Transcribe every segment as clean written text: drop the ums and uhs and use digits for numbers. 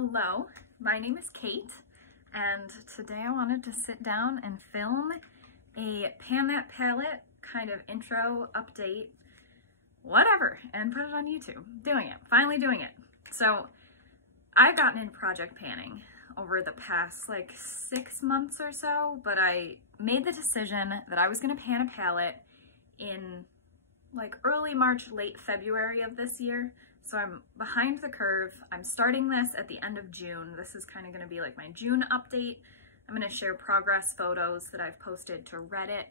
Hello, my name is Kate, and today I wanted to sit down and film a Pan That Palette kind of intro, update, whatever, and put it on YouTube. Finally doing it. So I've gotten into project panning over the past like 6 months or so, but I made the decision that I was going to pan a palette in like early March, late February of this year. So I'm behind the curve. I'm starting this at the end of June. This is kind of going to be like my June update. I'm going to share progress photos that I've posted to Reddit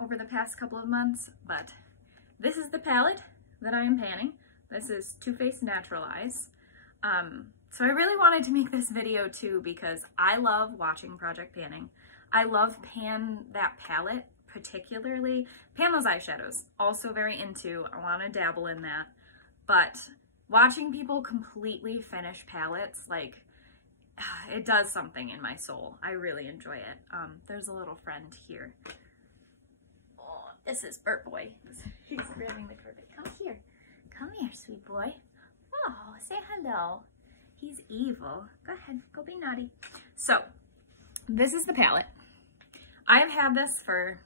over the past couple of months, but this is the palette that I am panning. This is Too Faced Natural Eyes. So I really wanted to make this video too because I love watching project panning. I love Pan That Palette particularly. Pan those eyeshadows, also very into. I want to dabble in that, but watching people completely finish palettes, like, it does something in my soul. I really enjoy it. There's a little friend here. Oh, this is Bert Boy. He's grabbing the carpet. Come here, sweet boy. Oh, say hello. He's evil. Go ahead, go be naughty. So, this is the palette. I've had this for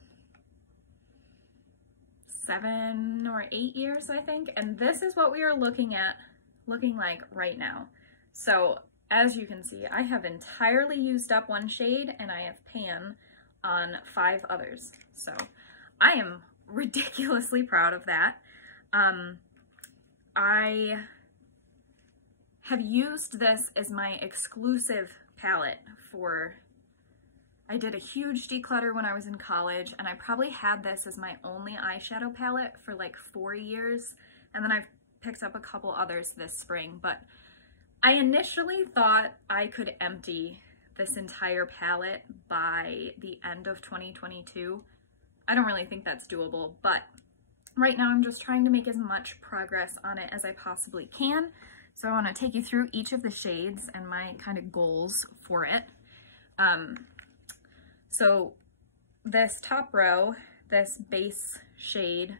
7 or 8 years, I think, and this is what we are looking like right now. So as you can see, I have entirely used up one shade and I have pan on 5 others. So I am ridiculously proud of that. I have used this as my exclusive palette for, I did a huge declutter when I was in college, and I probably had this as my only eyeshadow palette for like 4 years, and then I've picked up a couple others this spring, but I initially thought I could empty this entire palette by the end of 2022. I don't really think that's doable, but right now I'm just trying to make as much progress on it as I possibly can. So I want to take you through each of the shades and my kind of goals for it. So this top row, this base shade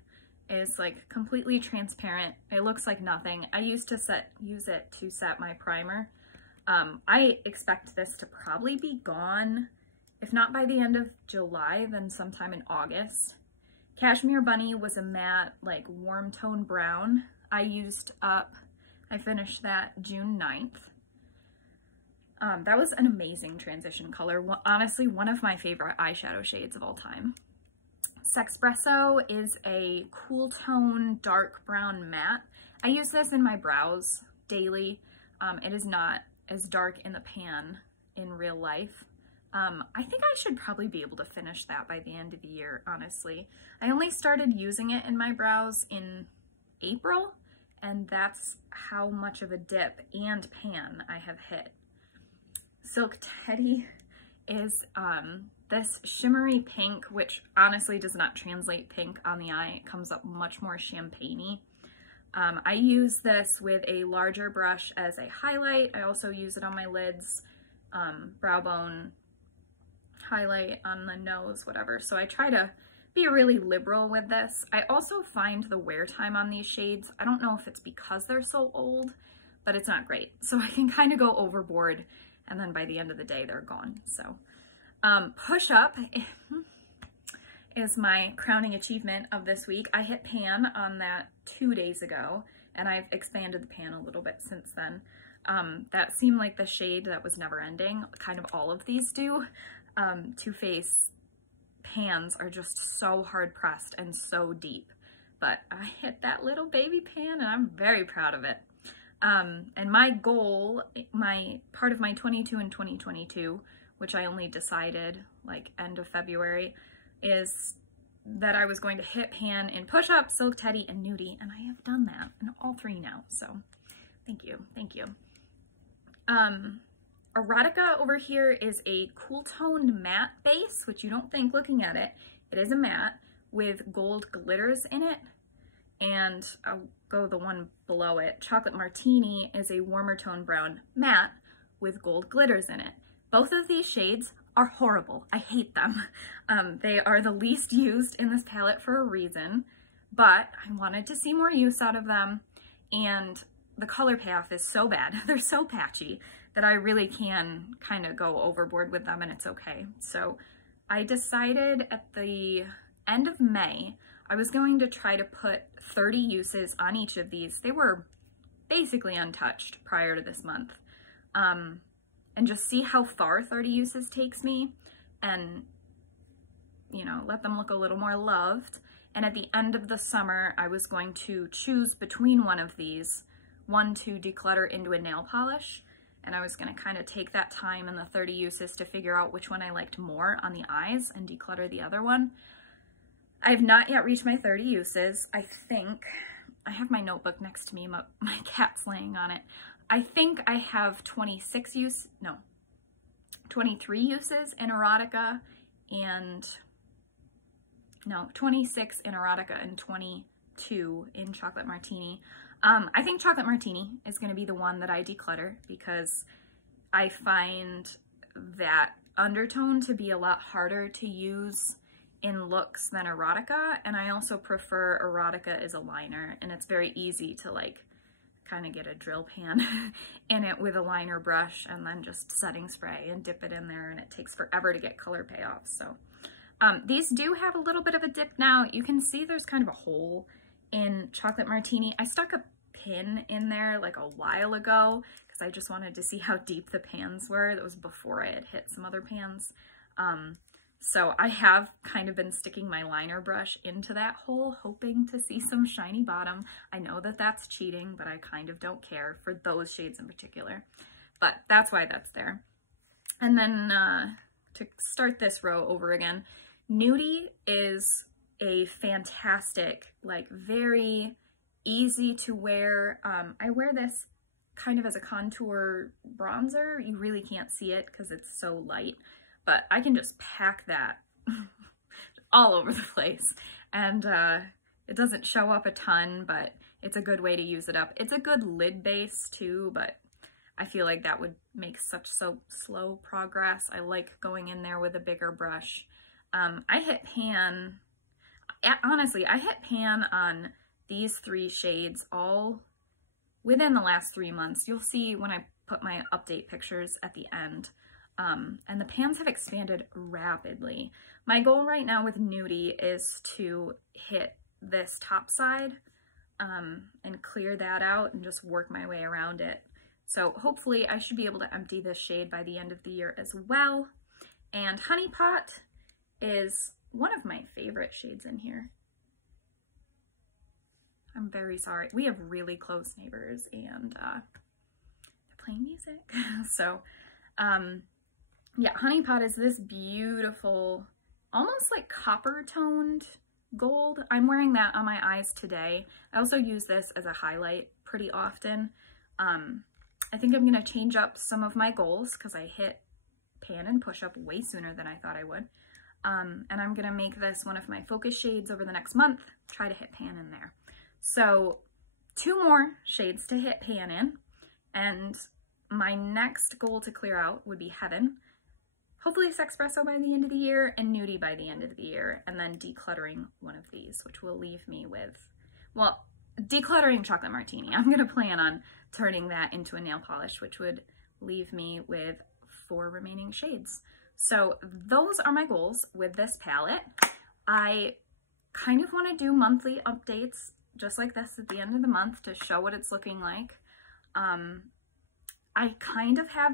is like completely transparent. It looks like nothing. I used to use it to set my primer. I expect this to probably be gone, if not by the end of July, then sometime in August. Cashmere Bunny was a matte, like warm tone brown. I finished that June 9th. That was an amazing transition color. Honestly, one of my favorite eyeshadow shades of all time. Sexpresso is a cool tone, dark brown matte. I use this in my brows daily. It is not as dark in the pan in real life. I think I should probably be able to finish that by the end of the year, honestly. I only started using it in my brows in April, and that's how much of a dip and pan I have hit. Silk Teddy is this shimmery pink, which honestly does not translate pink on the eye. It comes up much more champagne-y. I use this with a larger brush as a highlight. I also use it on my lids, brow bone, highlight on the nose, whatever. So I try to be really liberal with this. I also find the wear time on these shades, I don't know if it's because they're so old, but it's not great. So I can kind of go overboard, and then by the end of the day, they're gone. So Push Up is my crowning achievement of this week. I hit pan on that 2 days ago, and I've expanded the pan a little bit since then. That seemed like the shade that was never ending. Kind of all of these do. Too Faced pans are just so hard pressed and so deep, but I hit that little baby pan and I'm very proud of it. And my goal, part of my 22 and 2022, which I only decided like end of February, is that I was going to hit pan in Push Up, Silk Teddy, and Nudie, and I have done that in all 3 now, so thank you. Erotica over here is a cool tone matte base, which you don't think looking at it. It is a matte with gold glitters in it, and I'll go the one below it. Chocolate Martini is a warmer tone brown matte with gold glitters in it. Both of these shades are horrible. I hate them. They are the least used in this palette for a reason, but I wanted to see more use out of them, and the color payoff is so bad, they're so patchy, that I really can kind of go overboard with them, and it's okay. So I decided at the end of May, I was going to try to put 30 uses on each of these. They were basically untouched prior to this month. And just see how far 30 uses takes me, and, you know, let them look a little more loved. And at the end of the summer, I was going to choose between one of these, one to declutter into a nail polish, and I was going to kind of take that time and the 30 uses to figure out which one I liked more on the eyes and declutter the other one. I have not yet reached my 30 uses. I think, I have my notebook next to me, my cat's laying on it. I think I have 23 uses in Erotica, and no, 26 in Erotica and 22 in Chocolate Martini. I think Chocolate Martini is going to be the one that I declutter, because I find that undertone to be a lot harder to use in looks than Erotica, and I also prefer Erotica as a liner, and it's very easy to like kind of get a drill pan in it with a liner brush and then just setting spray and dip it in there, and it takes forever to get color payoff. So these do have a little bit of a dip now. You can see there's kind of a hole in Chocolate Martini. I stuck a pin in there like a while ago because I just wanted to see how deep the pans were. That was before I had hit some other pans. So I have kind of been sticking my liner brush into that hole, hoping to see some shiny bottom. I know that that's cheating, but I kind of don't care for those shades in particular. But that's why that's there. And then to start this row over again, Nudie is a fantastic, like very easy to wear. I wear this kind of as a contour bronzer. You really can't see it because it's so light, but I can just pack that all over the place, and it doesn't show up a ton, but it's a good way to use it up. It's a good lid base too, but I feel like that would make such slow progress. I like going in there with a bigger brush. I hit pan, honestly, I hit pan on these 3 shades all within the last 3 months. You'll see when I put my update pictures at the end. And the pans have expanded rapidly. My goal right now with Nudie is to hit this top side and clear that out and just work my way around it. So hopefully I should be able to empty this shade by the end of the year as well. And Honeypot is one of my favorite shades in here. I'm very sorry. We have really close neighbors, and they're playing music. So yeah, Honeypot is this beautiful, almost like copper toned gold. I'm wearing that on my eyes today. I also use this as a highlight pretty often. I think I'm gonna change up some of my goals because I hit pan and push up way sooner than I thought I would. And I'm gonna make this one of my focus shades over the next month, try to hit pan in there. So 2 more shades to hit pan in, and my next goal to clear out would be Heaven. Hopefully Sexpresso by the end of the year and Nudie by the end of the year, and then decluttering one of these, which will leave me with, well, decluttering Chocolate Martini. I'm going to plan on turning that into a nail polish, which would leave me with 4 remaining shades. So those are my goals with this palette. I kind of want to do monthly updates just like this at the end of the month to show what it's looking like. I kind of have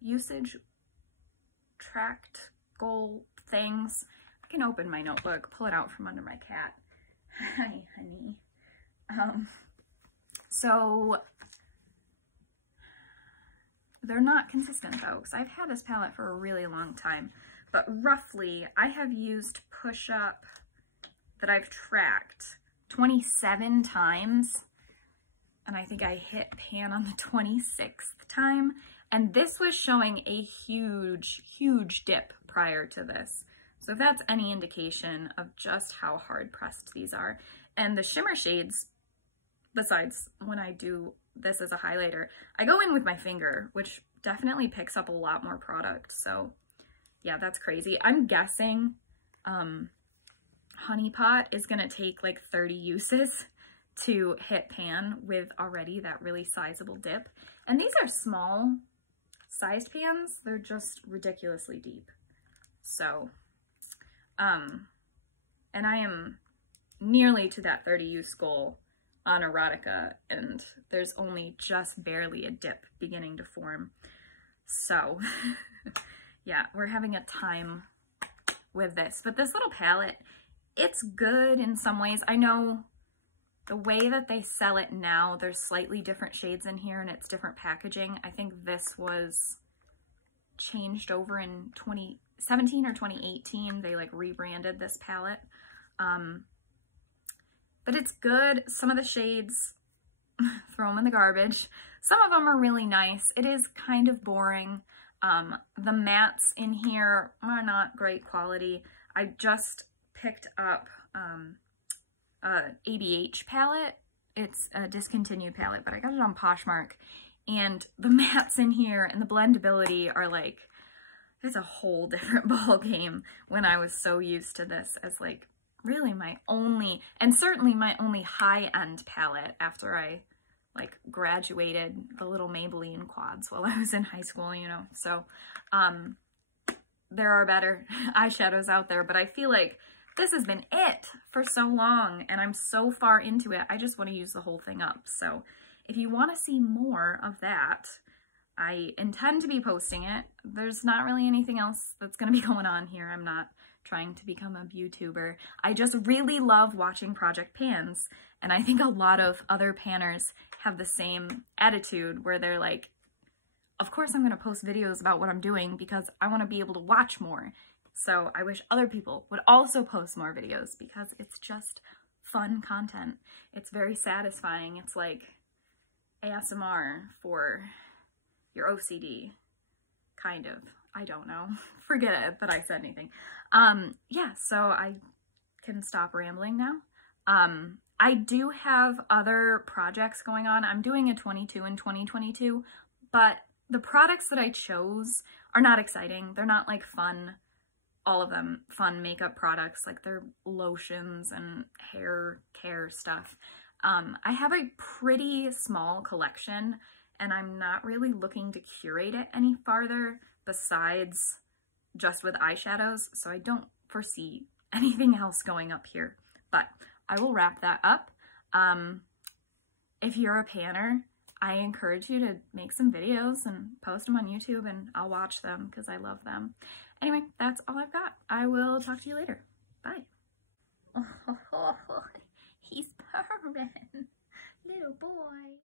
usage tracked goal things. I can open my notebook, pull it out from under my cat. Hi, honey. So they're not consistent though, because I've had this palette for a really long time, but roughly I have used push up that I've tracked 27 times, and I think I hit pan on the 26th time, and this was showing a huge dip prior to this. So if that's any indication of just how hard pressed these are. And the shimmer shades, besides when I do this as a highlighter, I go in with my finger, which definitely picks up a lot more product. So yeah, that's crazy. I'm guessing Honeypot is gonna take like 30 uses to hit pan with already that really sizable dip. And these are small sized pans. They're just ridiculously deep. So, and I am nearly to that 30 use goal on erotica, and there's only just barely a dip beginning to form. So yeah, we're having a time with this. But this little palette, it's good in some ways. I know the way that they sell it now, there's slightly different shades in here and it's different packaging. I think this was changed over in 2017 or 2018. They like rebranded this palette. But it's good. Some of the shades, throw them in the garbage. Some of them are really nice. It is kind of boring. The mattes in here are not great quality. I just picked up ABH palette. It's a discontinued palette, but I got it on Poshmark. And the mattes in here and the blendability are like, it's a whole different ball game when I was so used to this as like really my only, and certainly my only high-end palette after I like graduated the little Maybelline quads while I was in high school, you know. So there are better eyeshadows out there, but I feel like this has been it for so long and I'm so far into it. I just want to use the whole thing up. So if you want to see more of that, I intend to be posting it. There's not really anything else that's going to be going on here. I'm not trying to become a YouTuber. I just really love watching project pans, and I think a lot of other panners have the same attitude where they're like, of course I'm going to post videos about what I'm doing because I want to be able to watch more. So I wish other people would also post more videos because it's just fun content. It's very satisfying. It's like ASMR for your OCD, kind of. I don't know. Forget it that I said anything. Yeah, so I can stop rambling now. I do have other projects going on. I'm doing a 22 in 2022, but the products that I chose are not exciting. They're not like fun, all of them fun makeup products, like they're lotions and hair care stuff. I have a pretty small collection and I'm not really looking to curate it any farther besides just with eyeshadows, so I don't foresee anything else going up here, but I will wrap that up. If you're a panner, I encourage you to make some videos and post them on YouTube and I'll watch them because I love them. Anyway, that's all I've got. I will talk to you later. Bye. Oh, he's purring. Little boy.